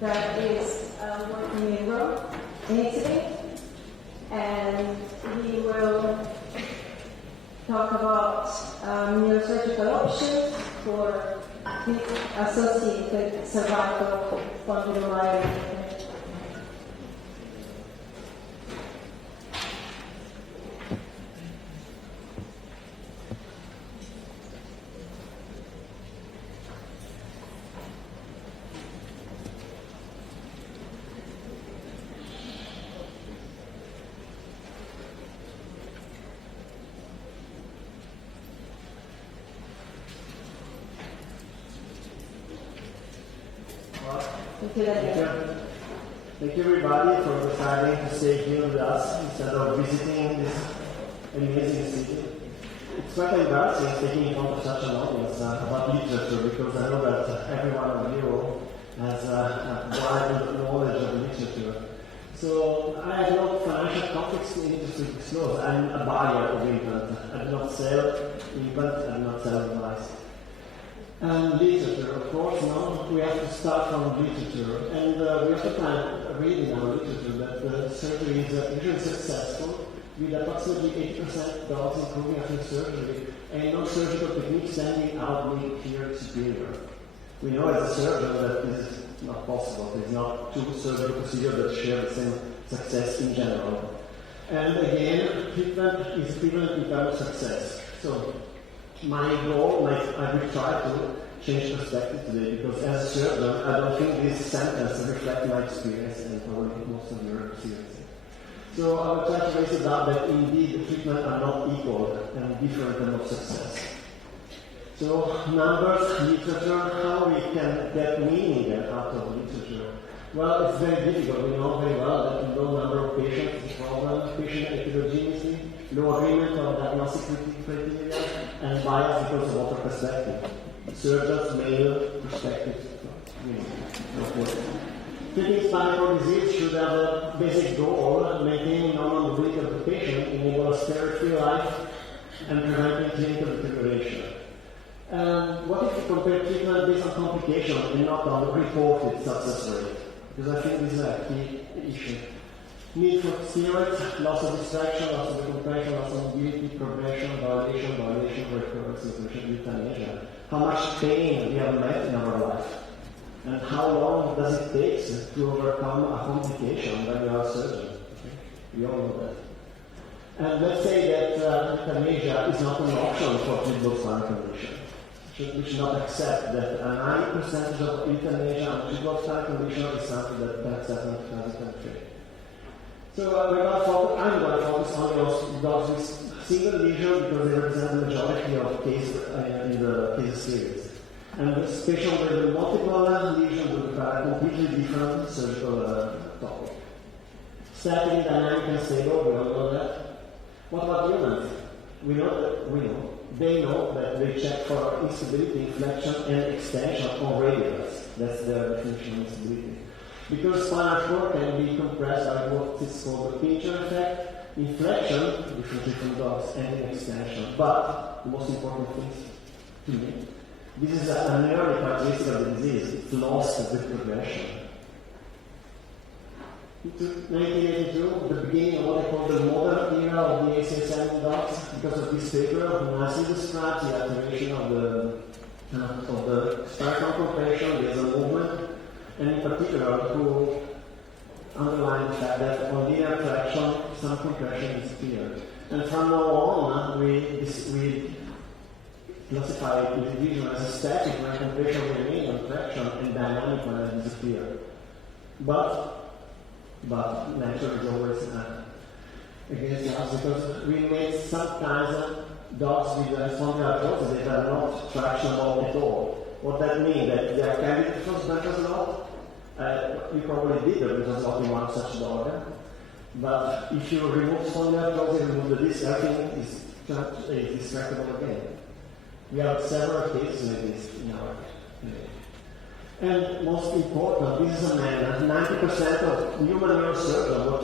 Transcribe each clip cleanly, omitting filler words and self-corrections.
that is working in Rome, in Italy, and he will talk about neurosurgical options for associated cervical spondylomyelopathy. Thank you everybody for deciding to stay here with us instead of visiting this amazing city. It's quite embarrassing taking in front of such an audience about literature, because I know that every one of you has a wide knowledge of literature. So I have no financial conflicts to disclose. I'm a buyer of implants. I do not sell implants, I do not sell devices. And literature, of course, no, we have to start from literature, and we have to find reading our literature that surgery is usually successful, with approximately 80% dogs improving after surgery, and non-surgical techniques standing out being clear superior. We know as a surgeon that this is not possible. There's not two surgical procedures that share the same success in general. And again, treatment is equivalent in terms of success. So my goal, I will try to change perspective today, because as a surgeon, I don't think this sentence reflects my experience and probably most of your experience. So I will try to raise it up that indeed treatment are not equal and different in terms of success. So numbers, literature, how we can get meaning out of literature. Well, it's very difficult. We know very well that low number of patients is a problem, patient heterogeneity, low agreement on diagnostic criteria, and bias because of author perspective. Surgeons, male perspective. Treating spinal disease should have a basic goal, maintaining normal mobility of the patient, enable a steroid-free life, and preventing clinical deterioration. What if you compare treatment based on complication and not on reported success rate? Because I think this is a key issue. Need for steroids, loss of distraction, loss of decompression, loss of mobility, progression, violation, recurrence, euthanasia. How much pain we have met in our life, and how long does it take to overcome a complication when you are a surgeon? Okay? We all know that. And let's say that euthanasia is not an option for treatable spinal condition. We should not accept that a 90% of euthanasia on treatable spinal condition is something that can accept in 2023. So I'm going to focus on dogs with single lesion, because they represent the majority of cases in the case series. And the patient with multiple lesions will require a completely different surgical topic. Static, dynamic, and stable, we all know that. What about humans? They know that they check for instability, inflection, and extension on radius. That's their definition of instability. Because spinal cord can be compressed by what is called the pincher effect, inflection, differently from dogs, and an extension. But the most important thing to me, this is an early characteristic of the disease. It's lost with progression. In 1982, the beginning of what I call the modern era of the ACSM in dogs, because of this paper, nicely describes the alteration of the spinal compression, there's a movement, and in particular to underline the fact that on linear traction, some compression disappeared. And from now on, we classify the division as a static when compression remains on traction and dynamic when it disappears. But nature is always against us, because we make sometimes dogs with spondyloarthrosis that are not tractionable at all. What that means? That they are candidates for Bentaslot. You probably did a Bentaslot in one such dog. But if you remove spondyloarthrosis and remove the disc, everything is distractable again. We have several cases like this in our clinic. And most important, this is a man. 90% of human neurosurgeons will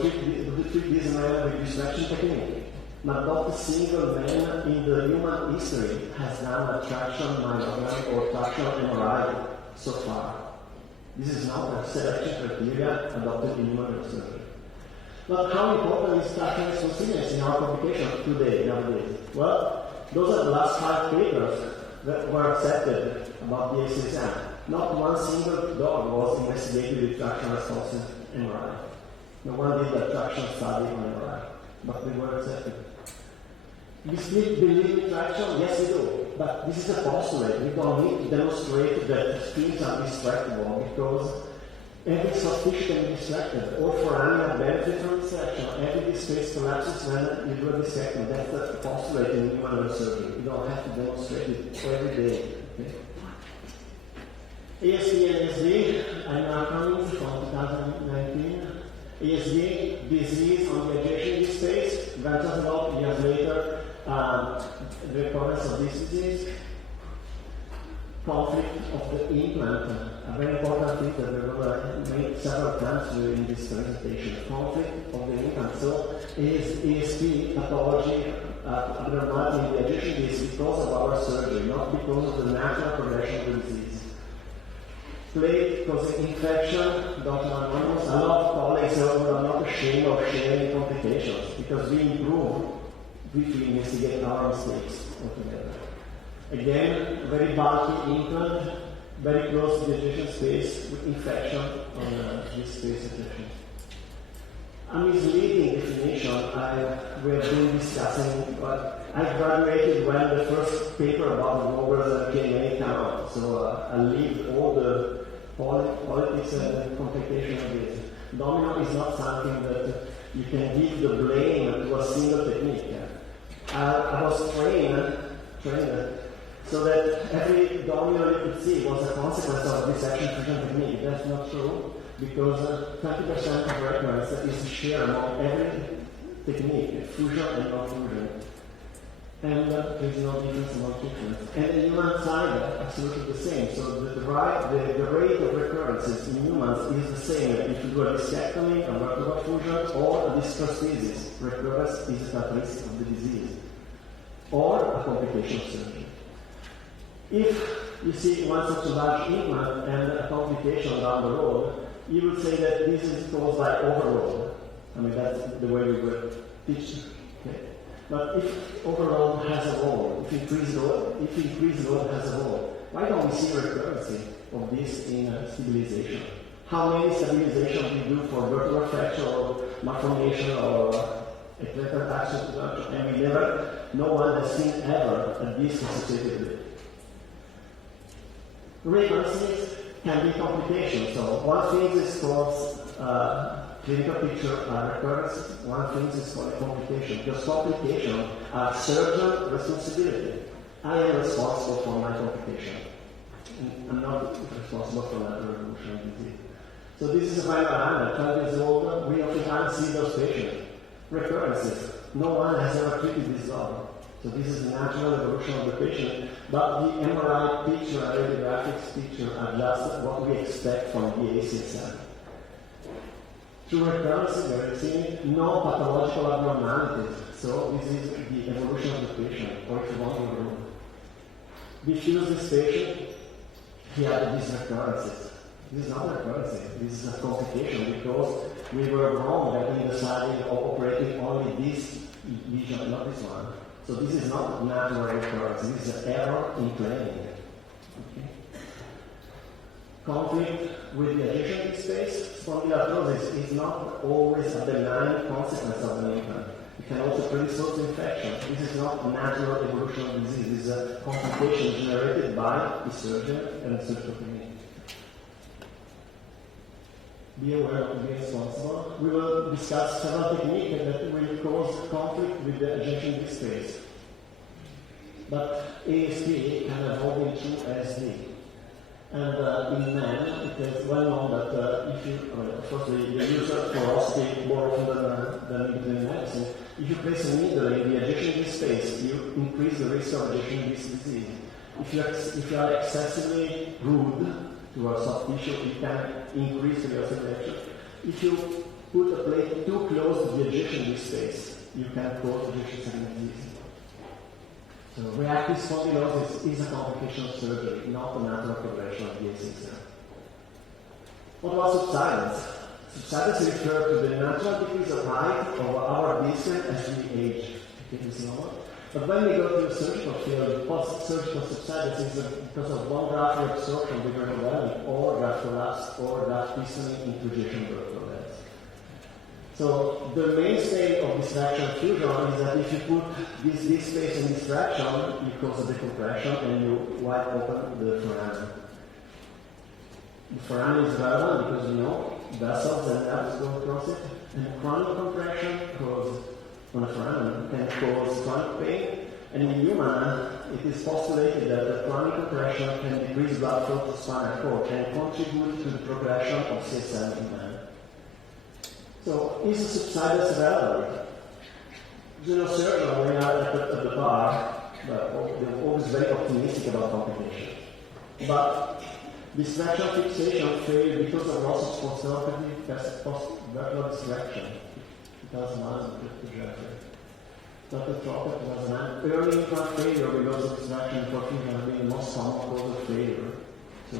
treat this man with distraction technique. But not a single man in the human history has done a traction myogram or traction MRI so far. This is not a selection criteria adopted in human neurosurgery. But how important is tractional responsiveness in our publication today, nowadays? Well, those are the last 5 papers that were accepted about the DACSM. Not one single dog was investigated with traction responsive MRI. No one did a traction study on MRI, but they were accepted. We still believe in traction? Yes, we do. But this is a postulate. We don't need to demonstrate that spins are distractible because every soft tissue can be distracted. Or for animal benefit from distraction, every space collapses when you do a dissection. That's the postulate in human neurosurgery. You don't have to demonstrate it every day. Okay? ESVN-ECVN, I'm now coming from 2019. ESV, disease on the adjacent space. Ventures about years later, the recurrence of this disease. Conflict of the implant, a very important thing that we're going to make several times during this presentation. Conflict of the implant. So, is ESP pathology abnormality in the adjacent is because of our surgery, not because of the natural progression of the disease. Plate causing infection, Dr. Anonymous, a lot of colleagues are not ashamed of sharing complications because we improve if we investigate our mistakes altogether. Again, very bulky implant, very close to the adjacent space with infection on this space adjacent. A misleading definition we have been discussing, but I graduated when the first paper about robbers came came out, so I leave all the politics and complications of it. Domino is not something that you can give the blame to a single technique. I was trained so that every domino you could see was a consequence of dissection fusion technique. That's not true, because 20% of recurrence is shared among every technique, fusion and non-fusion. And there is no difference among treatments. And the human side, absolutely the same. So the rate of recurrences in humans is the same if you do a discectomy, a vertebral fusion, or a disc prosthesis. Recurrence is a characteristic of the disease, or a complication of surgery. If you see one such a large implant and a complication down the road, you would say that this is caused by overload. I mean, that's the way we would teach. Okay. But if overload has a role, if increased load has a role, why don't we see recurrence of this in stabilization? How many stabilizations we do for vertebral fracture or malformation or a crater action, and no one has seen ever a disc associated with it. Recurrences can be complications. So one thing is called clinical picture recurrence, one thing is called complication. Because complications are surgeon responsibility. I am responsible for my complication. I'm not responsible for natural evolution of disease. So this is a final animal, 12 years old, we often see those patients. Recurrences. No one has ever treated this dog. So this is the natural evolution of the patient, but the MRI picture and radiographics picture are just what we expect from the DACSM. Through recurrences, there is no pathological abnormalities, so this is the evolution of the patient, or if you want to know. Diffuse this patient, he had these recurrences. This is not a recurrence, this is a complication because we were wrong in deciding of operating only this lesion, not this one. So this is not natural recurrence, this is an error in planning. Okay. Conflict with the adjacent space. Spondyloarthrosis is not always a benign consequence of an implant. It can also predispose to infection. This is not natural evolution of disease, this is a complication generated by the surgeon and the surgical technique. Be aware of being responsible. We will discuss several techniques that will cause conflict with the adjacent space. But ASD can evolve into ASD. And in men, it is well known that if you, of course, the user fluoroscopy more often than between medicine, if you place a needle in the adjacent space, you increase the risk of adjacent disease. If you are excessively rude to a soft tissue, it can increase the risk of infection. If you put a plate too close to the adjacent space, you can cause adjacent disease. So reactive spondylosis is a complication of surgery, not a natural progression of the DACSM. What about subsidence? Subsidence refers to the natural decrease of height of our disc as we age. This is normal. But when we go to the surgical field, post-surgical subsidence is because of one graft reabsorption during overwhelming, or graft collapse, or graft pistoning into ejection birth. So the mainstay of distraction fusion is that if you put this space in distraction, you cause a decompression and you wide open the foramen. The foramen is relevant because we know vessels and nerves go across it, and chronic compression on the foramen can cause chronic pain. And in human, it is postulated that the chronic compression can decrease blood flow to spinal cord and contribute to the progression of CSM in man. So, is the subsidence relevant? Neurosurgeon, when we are at the bar, they're always very optimistic about complications. But distraction fixation failed because of loss of spondylomyelopathy, post-vertebral distraction. 2001, Dr. Trotter, 2009. Early implant failure because of distraction for fusion has been the most common cause of failure. So,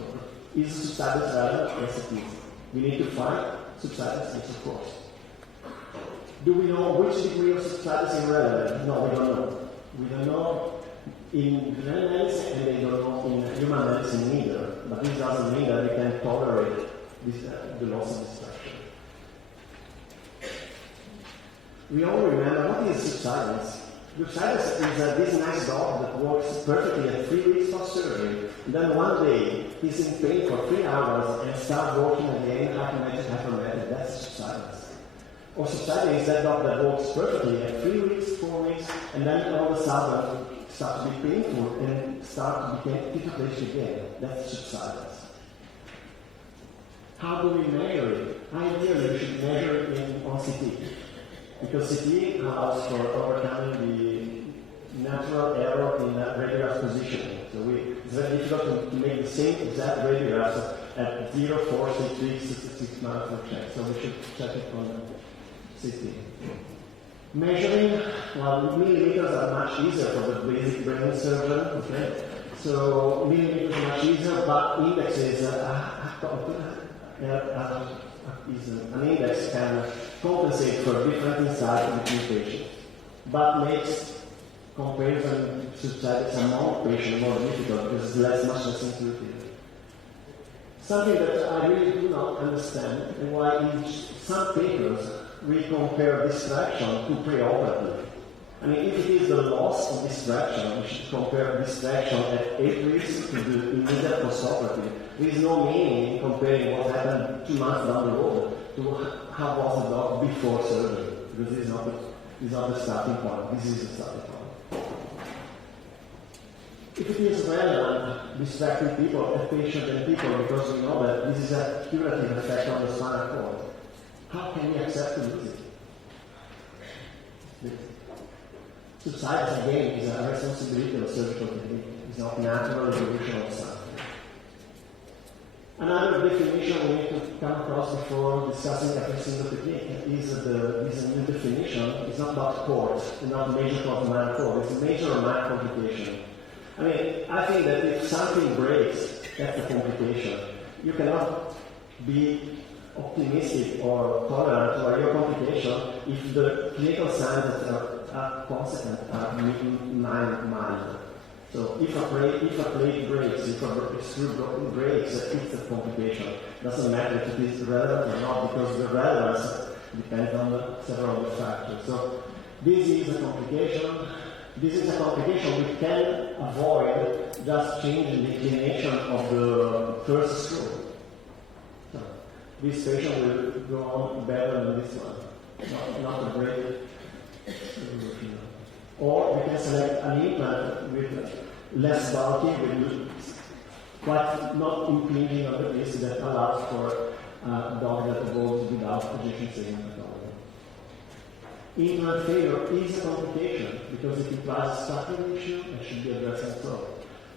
is subsidence relevant? Yes, it is. We need to find subsidence, yes, of course. Do we know which degree of subsidence is relevant? No, we don't know. We don't know in veterinary medicine, and they don't know in human medicine either. But this doesn't mean that we can tolerate the loss of distraction. We all remember what is subsidence. Subsidence is this nice dog that works perfectly at 3 weeks post-surgery. Then one day he's in pain for 3 hours and starts working again, hypermetric. That's subsidence. Or subsidence is that dog that works perfectly at 3 weeks, 4 weeks, and then all of a sudden starts to be painful and starts to become hyperplasia again. That's subsidence. How do we measure it? Ideally, we should measure it on CT. Because CT allows for overcoming the natural error in radiograph positioning. So it's very difficult to make the same exact radiographs at 0, 4, 6 weeks, 6 months of check. So we should check it on CT. Measuring, well, millimeters are much easier for the basic brain surgeon. Okay? So millimeters are much easier, but indexes an index can compensate for different insights between patients, but makes comparison subsidence among patients more difficult because it's much less intuitive. Something that I really do not understand and why in some papers we compare distraction to preoperative. I mean, if it is the loss of distraction, we should compare distraction at 8 weeks to the immediate postoperative. There is no meaning in comparing what happened 2 months down the road to how was the dog before surgery, because this is not the starting point. This is the starting point. If it is relevant, distracting people, a patient and people, because we know that this is a curative effect on the spinal cord, how can we accept to lose it? Subsidence, again, is a responsibility of surgical technique. It's not natural evolution of something. Another definition we need to come across before discussing every single technique is a new definition. It's not about cord, it's not major cord minor cord, it's a major or minor complication. I mean, I think that if something breaks, that's a complication. You cannot be optimistic or tolerant for your complication if the clinical signs that are consequent are mild. So if a plate breaks, if a screw breaks, it's a complication. Doesn't matter if it is relevant or not, because the relevance depends on several other factors. So this is a complication. This is a complication we can avoid just changing the inclination of the first screw. So this patient will go on better than this one. Not a great. Or we can select an implant with less bulky, with quite not impinging on the disc that allows for a dog that evolves without ejection segment at all. Implant failure is a complication because it implies a structural issue and should be addressed and solved.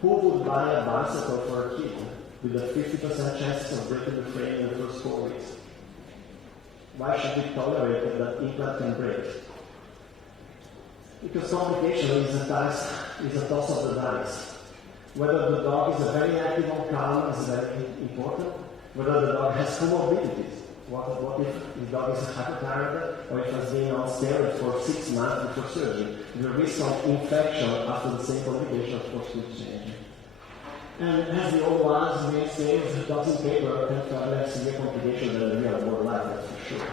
Who would buy a bicycle for a kid with a 50% chance of breaking the frame in the first 4 weeks? Why should we tolerate that implant can break? Because complication is a toss of the dice. Whether the dog is very active or calm is very important. whether the dog has comorbidities. What if the dog is hypothyroid or it has been on steroids for 6 months before surgery? The risk of infection after the same complication, of course, will change. And as the old ones may say, dogs in paper can have severe complications in the real world life, that's for sure.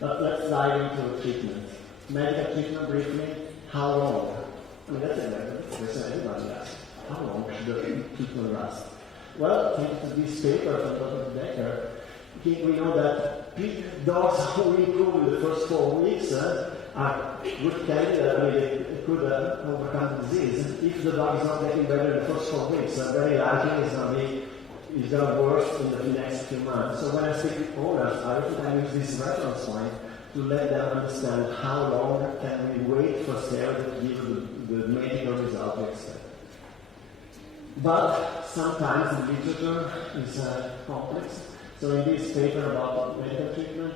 But let's dive into treatment. Medical treatment briefly, how long? I mean, that's a question everybody asks. How long should the treatment last? Well, thanks to this paper from Dr. Becker, we know that dogs who improve in the first 4 weeks are good candidates. I mean, they could overcome the disease. If the dog is not getting better in the first 4 weeks, very likely it's going to worse in the next few months. So when I speak with owners, I often use this reference point to let them understand how long can we wait for steroids to give the medical result we expect. But sometimes the literature is complex. So in this paper about medical treatment,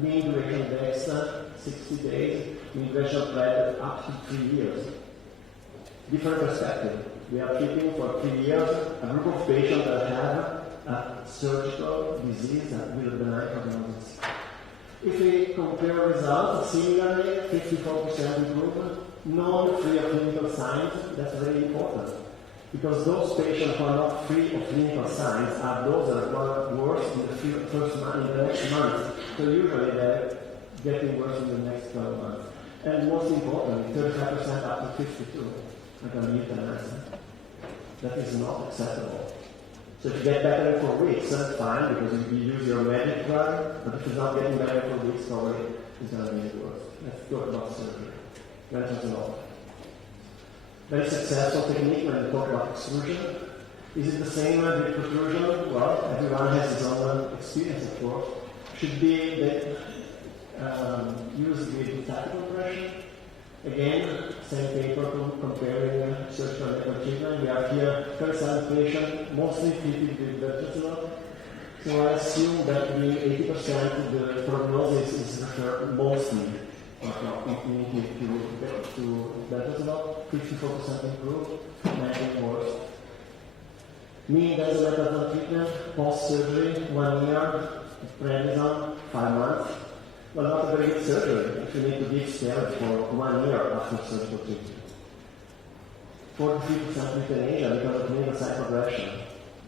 mean duration of DACSM, 60 days, mean duration of PrEP up to 3 years. Different perspective. We are treating for 3 years a group of patients that have a surgical disease with a benign prognosis. If we compare results, similarly, 54% improvement, non-free of clinical signs, that's very important. Because those patients who are not free of clinical signs are those that are worse in the next month. So usually they're getting worse in the next 12 months. And most importantly, 35% up to 52 are going to be euthanized. That is not acceptable. So if you get better in 4 weeks, that's fine because you use your magic drug, but if it's not getting better in 4 weeks, probably it's going to be worse. Let's talk about surgery. That's a lot. Very successful technique when we talk about extrusion. Is it the same with protrusion? Well, everyone has his own experience, of course. Should be used with tactical compression. Again, same paper comparing surgical medical treatment. We have here 37 patients, mostly treated with Veterinary. So I assume that being 80% the prognosis is referred mostly. To Veterinary, 54% improved, 19 worse. Mean desolated treatment, post-surgery, 1 year, prednisone, 5 months. Well, not a very good surgery if you need to give steroids for 1 year after surgical treatment. 43% euthanasia because of clinical side progression.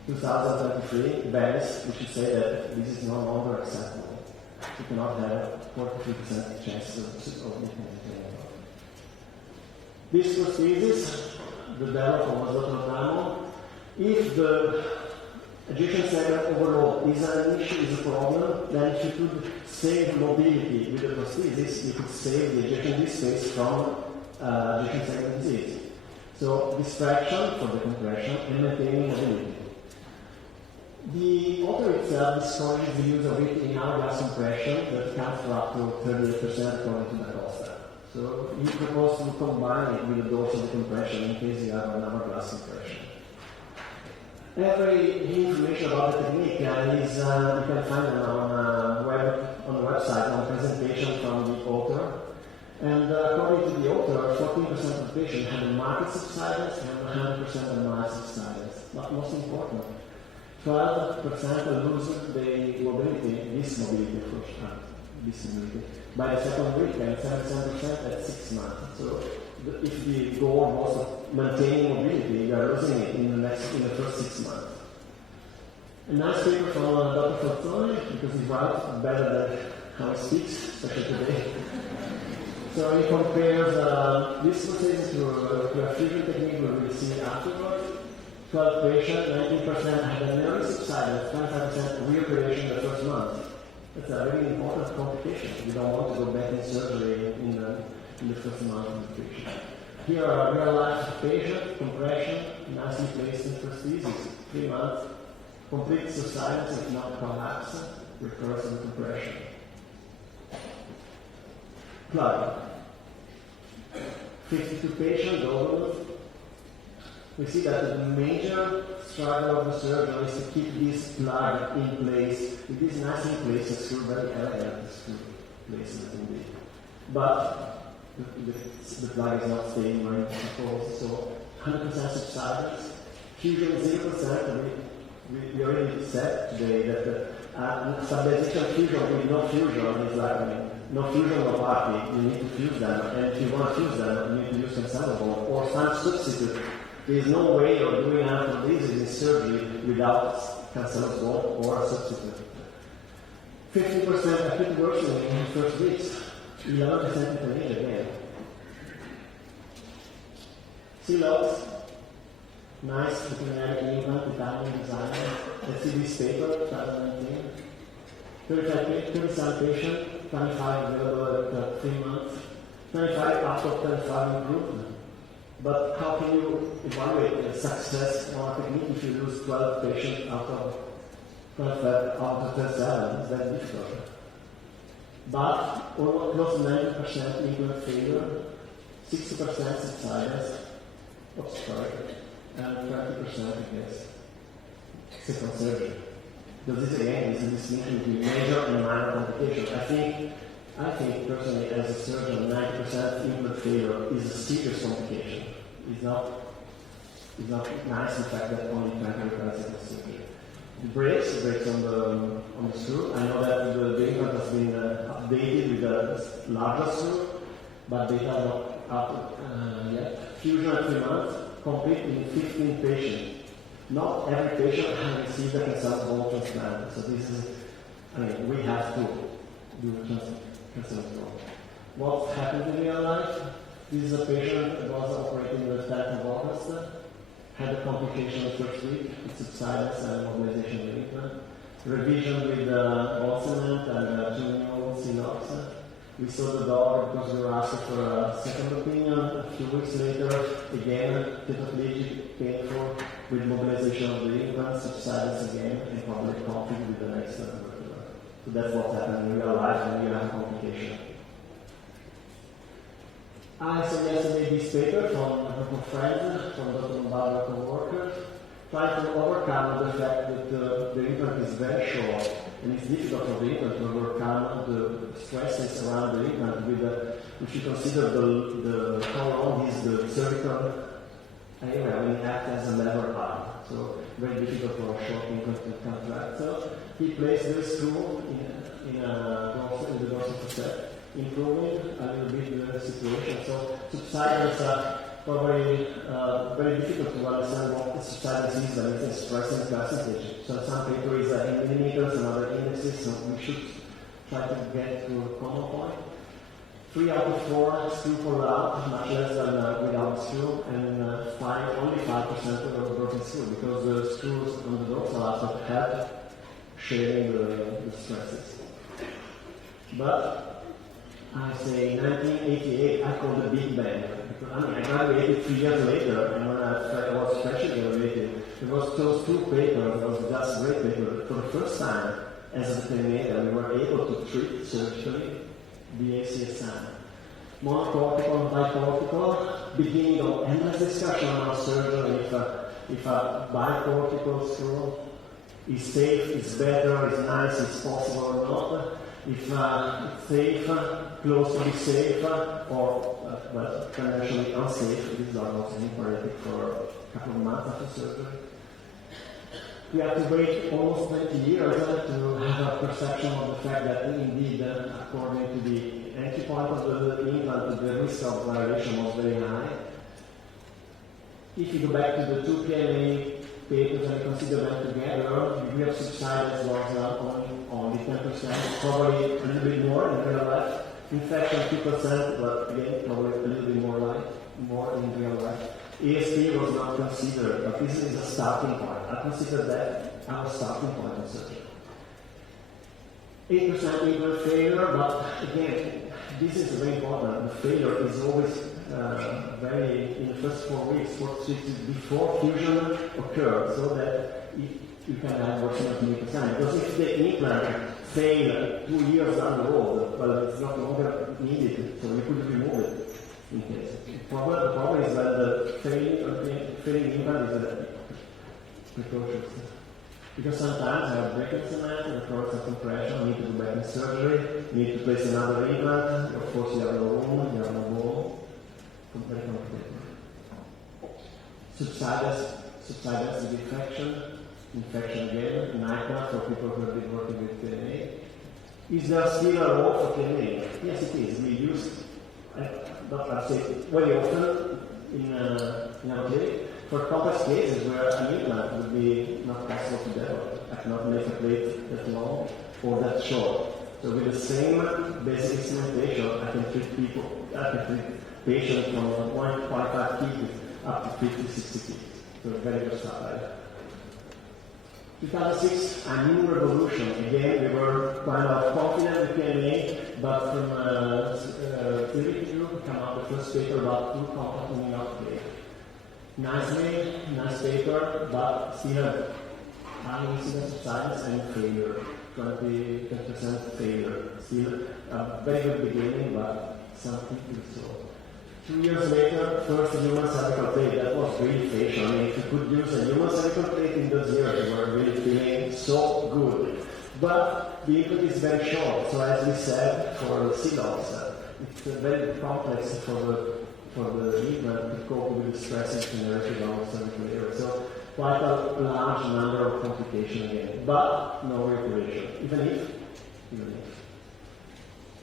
2023, BES, we should say that this is no longer acceptable. You cannot have 43% chance of euthanasia. This prosthesis, the delle from Diplomato, if the ejection segment overload is an issue, is a problem, then if you could save mobility with the prosthesis, you could save the ejection disc space from ejection segment disease. So distraction for the compression and maintaining mobility. The author itself discourages the use of it in hourglass compression that counts for up to 38% according to the Costa. So he proposed to combine it with the dorsal decompression in case you have an hourglass compression. Every information about the technique is you can find them on the website on a presentation from the author. And according to the author, 14% of patients have marked subsidence and 100% have mild subsidence. But most important, 12% lose the mobility, dismobility, by the second week and 77% at 6 months. So if the goal was maintaining mobility, you are losing it in the first 6 months. A nice paper from Dr. Corlazzoli, because he writes better than how he speaks, especially today. So he compares this prosthesis to a fusion technique we will see afterwards. 12 patients, 19% had a nearly subsidence, 25% reoperation in the first month. That's a very important complication. You don't want to go back in surgery in the first month of the patient. Here are real life patient, compression, nicely placed in prosthesis, 3 months, complete subsidence if not collapse, recurs in compression. Plug. 52 patients, overload. We see that the major struggle of the surgeon is to keep this plug in place. It is nicely placed, it's very elegant screw placement indeed. But the plug is not staying where it's supposed. So 100% subsidence, fusion 0%, we already said today that stabilization fusion with no fusion is like no fusion, no party. You need to fuse them, and if you want to fuse them, you need to use consumable or some substitute. There is no way of doing anaphylaxis in surgery without consumable or a substitute. 50% acute worsening in the first weeks, 11% euthanasia again. Silos, nice veterinary implant, Italian design. Let's see this paper, 2019. 37 patients, 25 available at 3 months, 25 out of 25 improvement. But how can you evaluate the success of a technique if you lose 12 patients out of 25 out of 37? It's very difficult. But almost close to 90% implant failure, 60% subsidence, and 20% against second surgery. Because this again is a distinction between major and minor complications. I think personally as a surgeon, 90% implant failure is a serious complication. It's not nice in fact that only 20 recurrence second surgery. The brakes on the screw. I know that the implant has been updated with a larger screw, but data are not up yet. Fusion at 3 months, complete in 15 patients. Not every patient has received a consumable transplant. So this is, we have to do consumable. What happened in real life? This is a patient that was operating on the 10th of August, had a complication the first week, it subsided and mobilization of the implant. Revision with ball cement and 2 new synops. We saw the dog because we were asking for a second opinion. A few weeks later, again, tetraplegic, painful, with mobilization of the implant, subsidence again, and probably conflict with the next vertebra. So that's what happened in real life when you have a complication. I suggested this paper from a group of friends, from Dr. Lombardo co-workers, trying to overcome the fact that the implant is very short, and it's difficult for the implant to overcome the stresses around the implant with if you consider the how long is the cervical area when it acts as a lever arm. So very difficult for a short implant to contract. So he placed the screw in the dorsal facet, improving a little bit the situation. So subsidence are probably very difficult to understand what the subsidence is and it's expressed in percentage. So some paper is in millimeters and other indexes, so we should try to get to a common point. 3 out of 4 screw pull out, much less than without screw, and only 5% of the broken screw, because the screws on the dorsal aspect help sharing the stresses. But I say 1988, I call the Big Bang. I graduated 3 years later, and when I was freshly graduated, there was those 2 papers, it was just great paper. For the first time, as a veterinarian, we were able to treat surgically DACSM. Monocortical, bicortical, beginning of endless discussion among surgeons if a bicortical screw is safe, is better, is nice, is possible or not. If it's safe, close to be safe, or financially unsafe. These are also imperative for a couple of months after surgery. We have to wait almost 20 years to have a perception of the fact that indeed, according to the entry point of the implant, the risk of violation was very high. If you go back to the 2 PMA papers and consider them together, the degree of subsidence was only 10%, probably a little bit more in real life. Infection 2%, but again, probably a little bit more in real life. ESP was not considered, but this is a starting point. I consider that our starting point in surgery. 8% implant failure, but again, this is very important. The failure is always very, in the first 4 weeks, 4 to 6 weeks before fusion occurs, so that you can have worsening of 20%. Because if the implant fail 2 years down the road, well, it's not longer needed, so you could remove it in case. The problem is that the failing implant is precocious. Because sometimes you have breaking cement, and of course, a compression, you need to go back in surgery, you need to place another implant, of course, you have no room, you have no wall. Very complicated. Subsidence, the defection, infection again, nightmare for people who have been working with DNA. Is there still a role for DNA? Yes, it is. We use, I'd say, very often in our clinic for complex cases where an implant would be not possible to develop. I cannot make a plate that long or that short. So with the same basic instrumentation, I can treat patients from 1.5 feet up to 50, 60 feet. So very versatile. 2006, a new revolution. Again, we were kind of confident with PMA, but from theory group came out the first paper about two compact immunoplate. Nice paper, but still a high incidence of silence and failure. 20% failure. Still a very good beginning, but something too slow. 2 years later, first human cervical plate. That was really facial. I mean, if you could use a human cervical plate in those years, you were really feeling so good. But the implant is very short, so as we said, for the sullo, it's very complex for the implant to cope with the stresses generated on the cervical area. So quite a large number of complications again, but no reoperation. Even if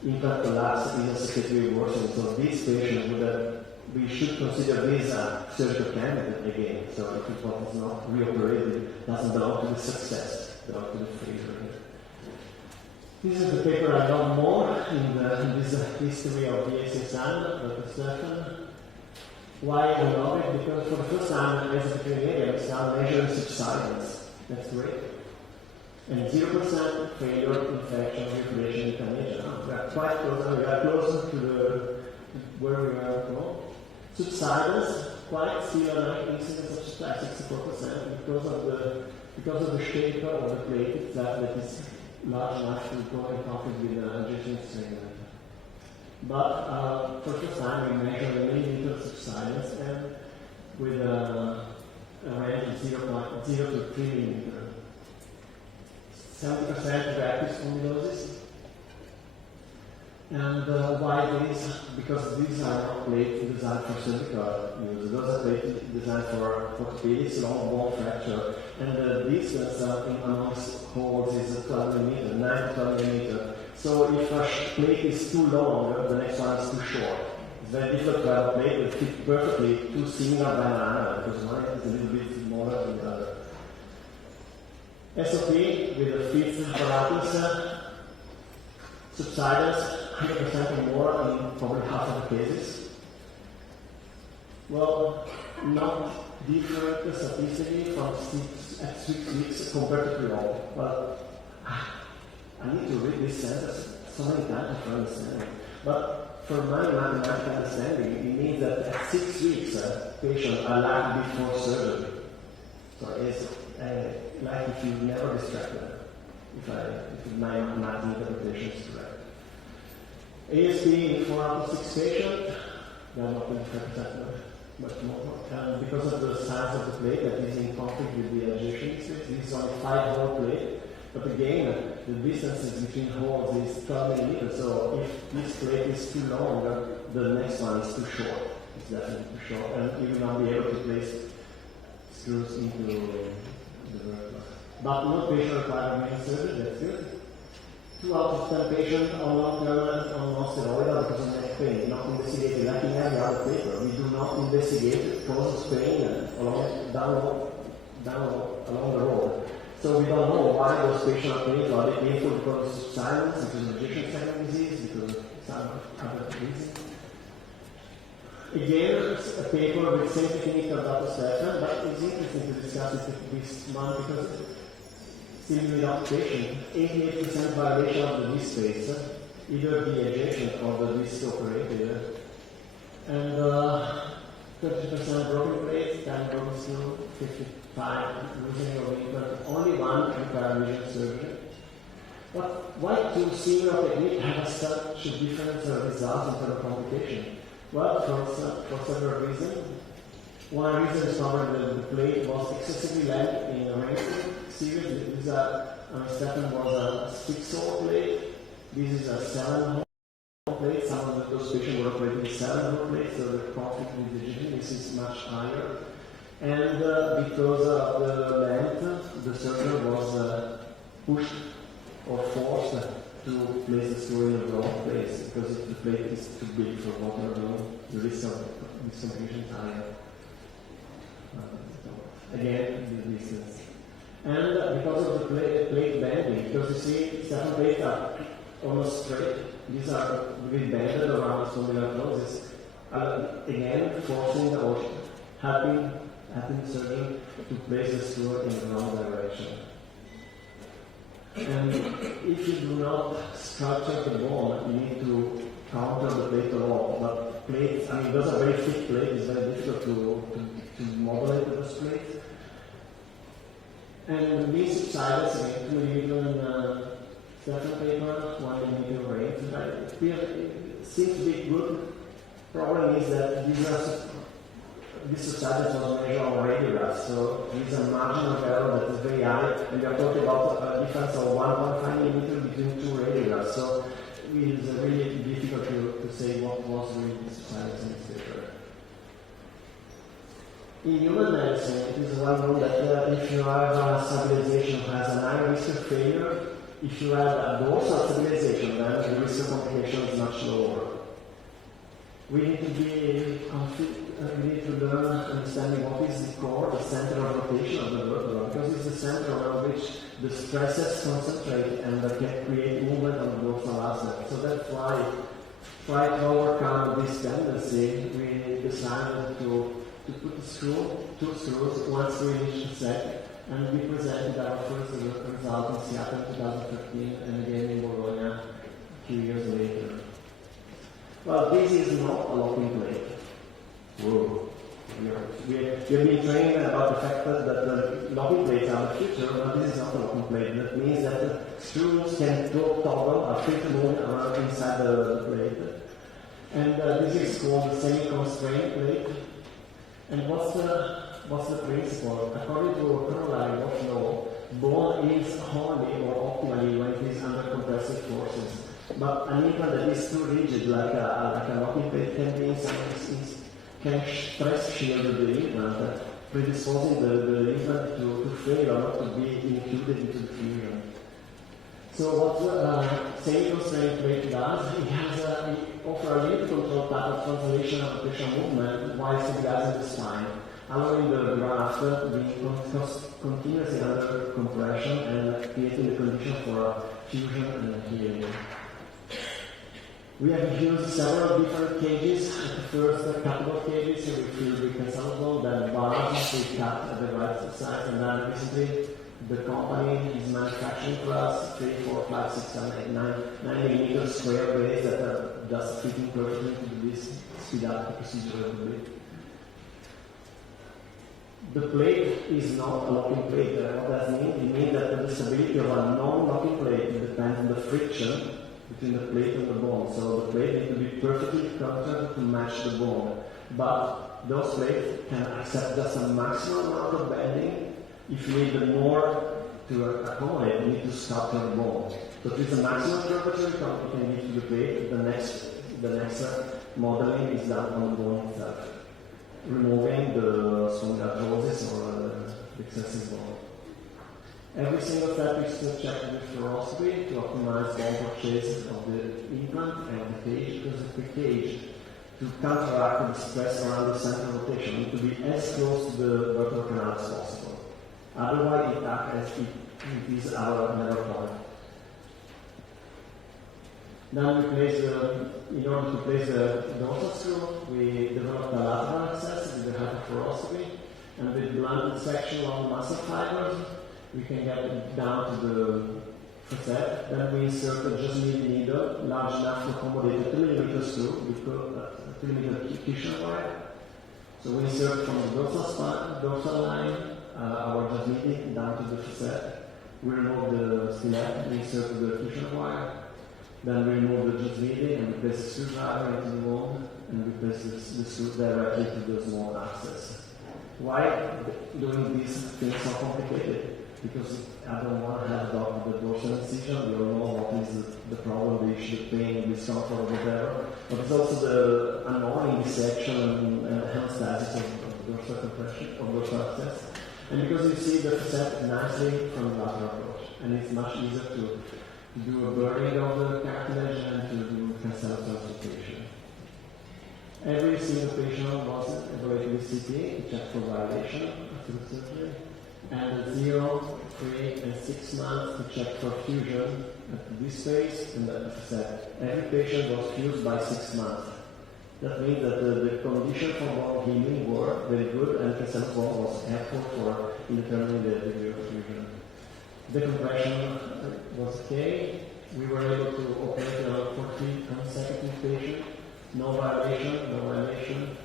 implant collapse is a secondary worsening. So this patient we should consider this a surgical candidate again. So if it was not reoperated, it doesn't belong to the success, it belongs to the failure. This is the paper I love more in this history of the ACSM, Dr. Stefan. Why I love it? Because for the first time as a veterinarian, we start measuring subsidence. That's great. And 0% failure, infection, reoperation, inflammation. We are quite close, we are closer to where we are now. Subsidence, quite still an incidence of subsidence, 64%, because of the shape of the plate that is large enough to go in contact with the adjacent segment. But for the first time, we measure the millimeter subsidence and with a range of 0 to 3 millimeters. 70% reactive spondylosis. And why this? Because these are not plates designed for surgical use. Those are plates designed for orthopedics, long bone fracture. And the distance amongst holes is 12 millimeters, 9 to 12 millimeters. So if a plate is too long, the next one is too short. It's very difficult to have a plate that fits perfectly too similar by another, because one is a little bit smaller than the other. SOP with the fifth apparatus, subsidence 100% or more in probably half of the cases. Well, not different statistically from 6 weeks compared to pre-op. But I need to read this sentence so many times to understand it. But for my mathematical understanding, it means that at 6 weeks, patients are alive before surgery. So it's like if you never distract them, if my math interpretation is correct. ASP in 4 out of 6 patients, they are not 25%, but more. Because of the size of the plate that is in conflict with the adjacent space, this is only 5-hole plate. But again, the distances between holes is 12 millimeters, so if this plate is too long, the next one is too short. It's definitely too short, and you will not be able to place screws into the vertebra. But no patient required major surgery, that's good. 2 out of 10 patients on long-term on non-steroidal because of neck pain, not investigated like in every other paper. We do not investigate causes pain down along the road. So we don't know why those patients are painful. Are they painful because of silence, because of adjacent segment disease, because of some other reason? Again, it's a paper with same technique of Dr. Stefan, but it's interesting to discuss this one because still without patient, 88% violation of the disc space, either the adjacent or the disc operated, and 30% broken plates, 10 broken screw, 55 losing of implant, only one required vision surgery. But why two similar techniques have such a different results in terms of complication? Well, for several reasons. One reason is probably that the plate was excessively length in the ranking series. Stefan was a 6-hole plate. This is a 7-hole plate. Some of those patients were operating 7-hole plates, so the conflict with the gene is much higher. And because of the length, the surgeon was pushed or forced to place the screw in the wrong place, because if the plate is too big for what you're doing, the risk of discompression is higher. Again, the distance. And because of the plate bending, because you see, certain plates are almost straight, these are really bended around spondylomyelopatia. Again, forcing or helping the surgeon to place the screw in the wrong direction. And if you do not structure the bone, you need to counter the plate a lot. But plates, I mean, those are very thick plates, it's very difficult to modulate those plates. And these subsidence again, 2 millimeter Stephan paper, 1 millimeter range. It seems to be good. Problem is that this subsidence was measured on radiographs, so there is a margin of error that is very high, and we are talking about a difference of 1.5 millimeter between 2 radiographs. So it is really difficult to say what was really the subsidence in this paper. In human medicine, it is well known that if you have a stabilization that has a high risk of failure, if you have a dorsal stabilization, then the risk of complication is much lower. We need to learn understanding what is the core, the center of rotation of the vertebra, because it's the center around which the stresses concentrate and can create movement on the dorsal aspect. So that's why, try to overcome this tendency, we decided to put two screws, one screw in each set, and we presented our first result in Seattle in 2013 and again in Bologna a few years later. Well, this is not a locking plate. Whoa. We have been trained about the fact that the locking plates are the future, but this is not a locking plate. That means that the screws can toggle, are free to move around inside the plate. And this is called the semi-constrained plate. And what's the principle? According to corollary of law, bone is wholly or optimally when it is under compressive forces. But an implant that is too rigid, like a locking plate, can stress shield the implant, predisposing the implant to fail or not to be included into the fusion. So what semi-constrained plate does, it offers a limit control type of translation of rotational movement while stabilizing the spine, allowing the graft to be continuously under compression and creating the condition for fusion and healing. We have used several different cages. At the first couple of cages we feel reconcilable, then bars we cut at the right size, and then recently the company is manufacturing for us 3, 4, 5, 6, 7, 8, 9 millimeter square blades that are just fitting perfectly to this speed up the procedure a little bit. The plate is not a locking plate. What does it mean? It means that the stability of a non-locking plate depends on the friction between the plate and the bone. So the plate needs to be perfectly countered to match the bone. But those plates can accept just a maximum amount of bending. If you need more to accommodate, you need to sculpture the bone. So if it's a maximum curvature you can give to the plate, the next modeling is done on the bone itself, removing the spondylosis or the excessive bone. Every single step is checked with fluoroscopy to optimize bone purchase of the implant and the cage, because the cage, to counteract the stress around the center of rotation, needs to be as close to the vertebral canal as possible. Otherwise, it acts as it is our nerve point. Now in order to place the dorsal screw, we developed a lateral access with the help of fluoroscopy, and with blunt section along muscle fibers, we can get it down to the facet. Then we insert a just needle large enough to accommodate a 2 millimeter screw with 2 millimeter cushion wire. So we insert from the dorsal line our just needle down to the facet. We remove the stiletto, we insert the cushion wire. Then we remove the just needle and we place the screwdriver into the mold, and we place the screw directly to the small axis. Why doing these things so complicated? Because I don't want to have the dorsal incision. We all know what is the problem, the issue, the pain, discomfort, whatever. But it's also the annoying dissection and hemostasis of the dorsal compression of dorsal access. And because you see the facet nicely from the lateral approach, and it's much easier to do a blurring of the cartilage and to do cancellous translocation. Every single patient was evaluated with CT to check for violation after the surgery, and 0, 3, and 6 months to check for fusion at this phase and at the facet. Every patient was fused by 6 months. That means that the condition for bone healing were very good, and cancellous bone was helpful for determining the degree of fusion. The compression was okay. We were able to operate on 40 consecutive patients. No violation, no violation.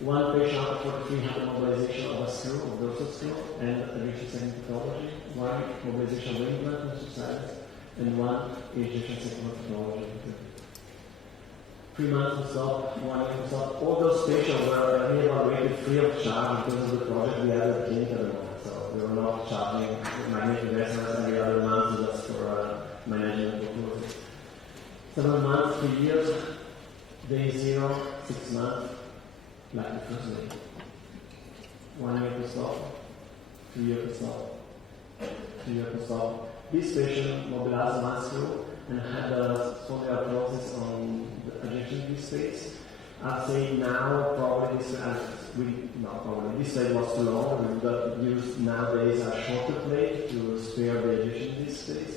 One patient out of 43 had a mobilization of a screw, of dorsal screw, and adhesion segment pathology. One mobilization of implant and subsidence, and one adhesion segment pathology. 3 months to stop, 1 year to stop. All those patients were re-evaluated free of charge because of the project we had at the clinic at the moment. So we were not charging magnetic resonance every other month just for management purposes. 7 months, 3 years. Day 0, 6 months, like the first day. 1 year to stop, 2 years to stop, 2 years to stop. This patient mobilized one screw and had a spondyloarthrosis on the adjacent disc space. I'd say now probably this plate was too long. We would have used nowadays a shorter plate to spare the adjacent disc space.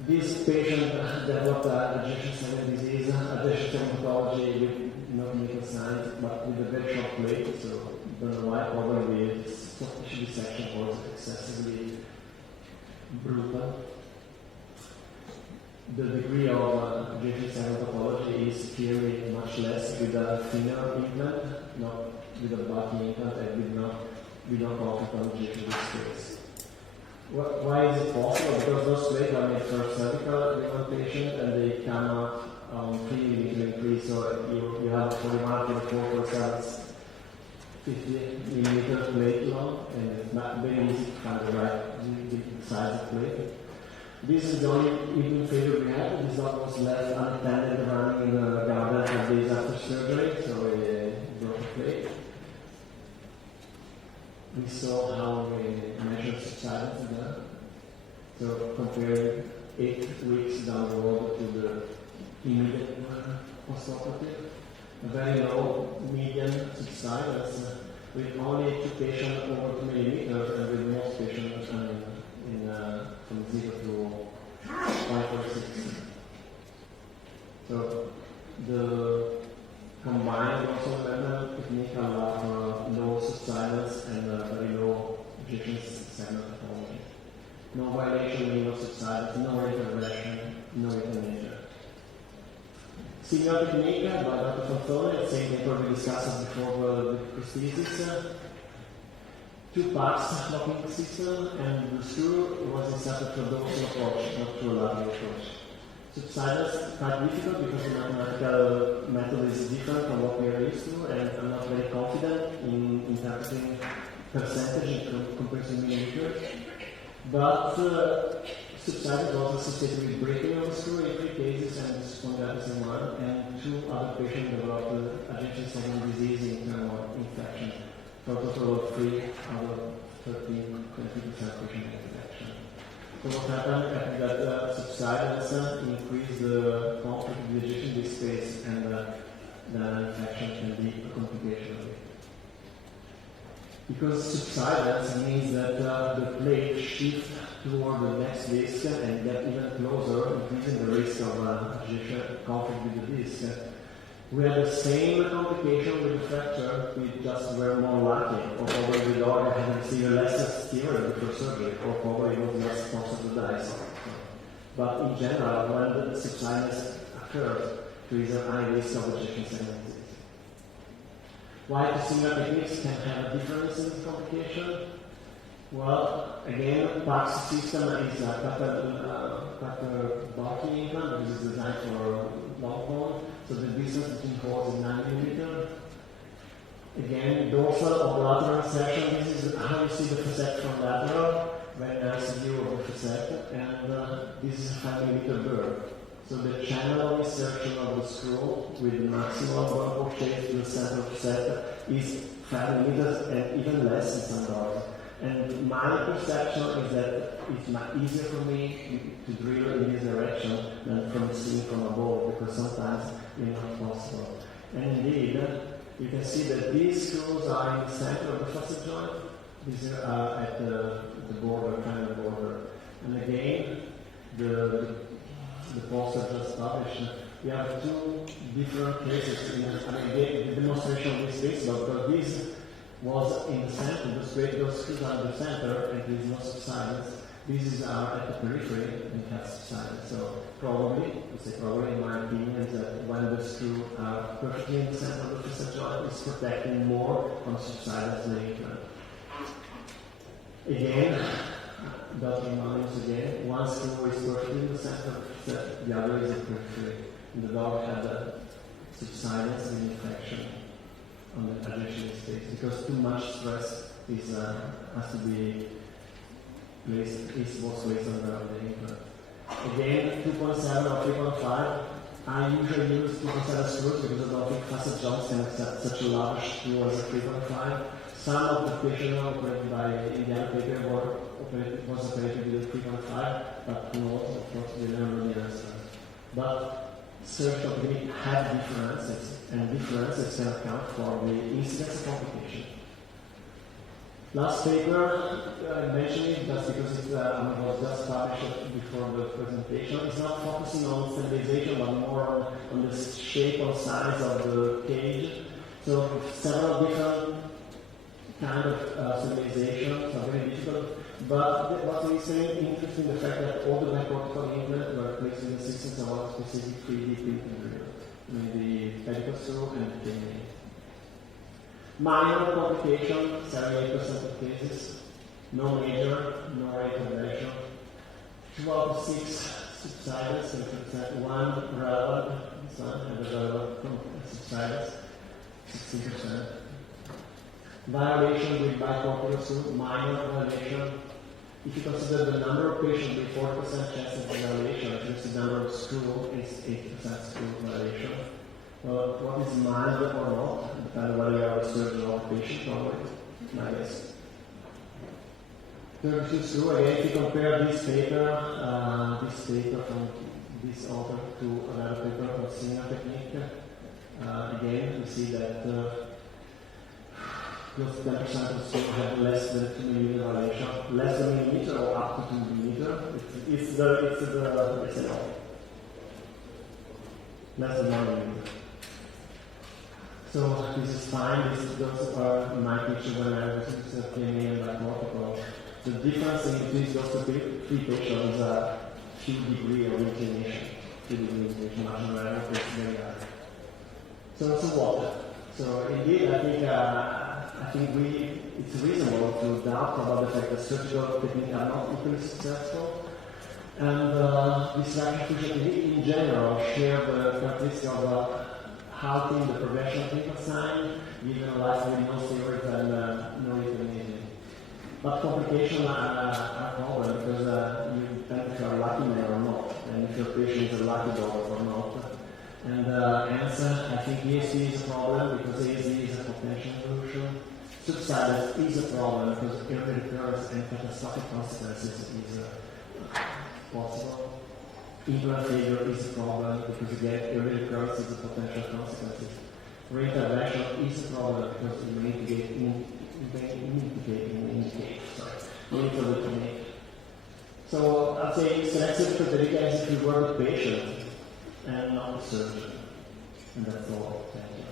This patient developed adjacent segment disease, adjacent segment pathology with no clinical signs, but with a very short plate, so don't know why, probably the soft tissue dissection was excessively brutal. The degree of adjacent segment pathology is clearly much less with a thinner implant, not with a bulky implant, and we don't conflict on adjacent disc space. Why is it possible? Because those plates are made for cervical patient and they come out on 3 mm increase, so you have 41, 44 cells, 50 mm plate long, and it's not very easy to find the right size of plate. This is the only even failure we had. This dog was left unattended running in the garden 5 days after surgery, so we broke the plate. We saw how we measured subsidence again. So comparing 8 weeks down the road to the immediate postoperative, a very low median subsidence with only 2 patients over 2 millimeters and with most patients from 0 to 5 or 6. So the combined also level technique allow low subsidence and very low adjacent segment pathology. No violation, no subsidence, no intervention, no euthanasia. Similar technique by Dr. Fantoni, same paper we discussed before the prosthesis. 2 parts locking system, and the screw was inserted through a dorsal approach, not through a lateral approach. Subsidence quite difficult because the mathematical method is different from what we are used to, and I'm not very confident in interpreting percentage in comparison to millimeters. But subsidence was associated with breaking of the screw in 3 cases and spondylitis in 1, and 2 other patients developed adjacent segment disease in terms of infection. For a total of 3 out of 13, 20% patient infection. So what happened is that subsidence increased the conflict with the adjacent disc space, and the infection can be a complication of it. Because subsidence means that the plate shifts toward the next disc and get even closer, increasing the risk of adjacent conflict with the disc. We had the same complication with the fracture, we just were more lucky, or probably the dog had received less steroid before surgery, or probably was less hospitalized. But in general, when the subsidence occurs, there is a high risk of adjacent segment disease. Why the similar techniques can have a difference in this complication? Well, again, PAX system is quite a bulky implant, this is designed for long bone. So the distance between holes is 9 mm. Again, dorsal or lateral insertion, this is how you see the facet from lateral, very nice view of the facet, and this is a 5 mm burr. So the channel of insertion of the screw with the maximal bone shape to the center of facet is 5 millimeters and even less in some dogs. And my perception is that it's much easier for me to drill in this direction than from seeing from above, because sometimes it's not possible. And indeed, you can see that these screws are in the center of the facet joint. These are at the border, kind of border. And again, the poster just published, we have two different cases. Again, the demonstration of this case, but this was in the center, those screws are in the center, and there is no subsidence. These are at the periphery and have subsidence. So probably in my opinion, is that when the screws are perfectly in the center of the facet joint, it's protecting more from subsidence than implant. Again, that reminds again, one screw is perfectly in the center, the other is at the periphery. And the dog had a subsidence and infection on the adjacent space, because too much stress has to be placed, was placed on the implant. Again, 2.7 or 3.5. I usually use 2.7 screws because I don't think facet joints can accept such a large screw as a 3.5. Some of the patients operated by Indiana paper was operated with a 3.5, but who knows, of course, we never really understand. But surgical technique have differences, and differences can account for the incidence of complication. Last paper, I mentioned it just because it was just published before the presentation. It's not focusing on stabilization, but more on the shape or size of the cage. So several different kind of stabilizations are very difficult. But what is very interesting, the fact that all the bicortical implants were placed in the systems of a specific 3D printing drill, the pedicle screw and the kidney. Minor complication, 78% of cases, no major, no rate of lesion. 2 out of 6 subsidence, 1 relevant, this one had a relevant subsidence, 60%. Violation with bicortical screw, minor violation. If you consider the number of patients with 40% chance of violation, it means the number of screw is 80% screw violation. Well, what is mild or not, depending on whether you are a surgeon or a patient, probably, my guess. 32 screw, again, if you compare this paper from this author to another paper on similar technique, again, we see that close to 10% of screw have less than 2 mm violation, less than a millimeter or up to 2 mm. It's an all. Less than 1 millimeter. So this is fine. Those are my picture when I was using PMA and bicortical. The difference in between those three pictures is a few degrees of inclination. Much rarer, it's very high. So what? So indeed, I think it's reasonable to doubt about the fact that surgical techniques are not equally successful. And this reaction technique in general share the characteristic of halting the progression of clinical sign, given a life with no steroids and no euthanasia. But complications are a problem because you depend if you are a lucky man or not, and if your patient is a lucky dog or not. And hence, I think ESV is a problem because ESV is a potential solution. Subsidence is a problem because early recurrence and catastrophic consequences is possible. Implant failure is a problem because again, early recurrence is a potential consequences. Reintervention is a problem because you indicate the technique. So I'd say selective criteria as if you were the patient and not the surgeon. And that's all. Thank you.